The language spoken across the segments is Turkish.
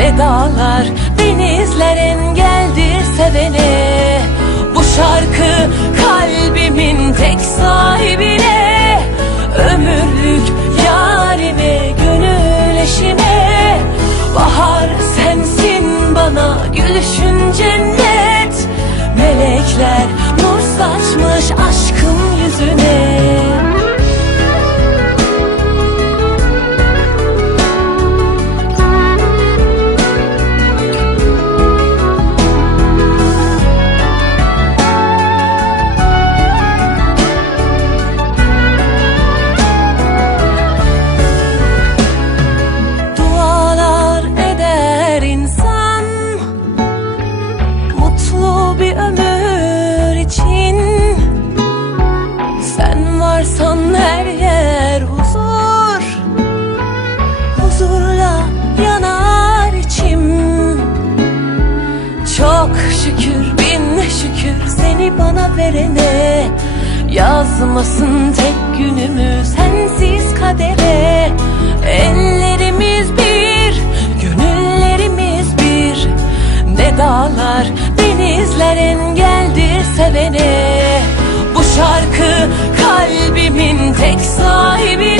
Ne dağlar, denizler engeldir sevene. Bu şarkı kalbimin tek Çok şükür bin şükür seni bana verene. Yazmasın tek günümü sensiz kadere. Ellerimiz bir, gönüllerimiz bir. Ne dağlar, denizler engeldir sevene. Bu şarkı kalbimin tek sahibine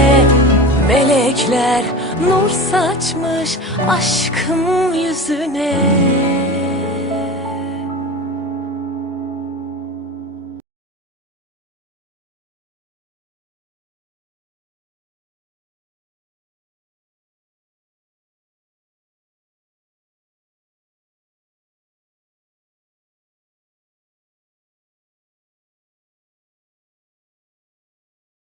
Melekler nur saçmış aşkım yüzüne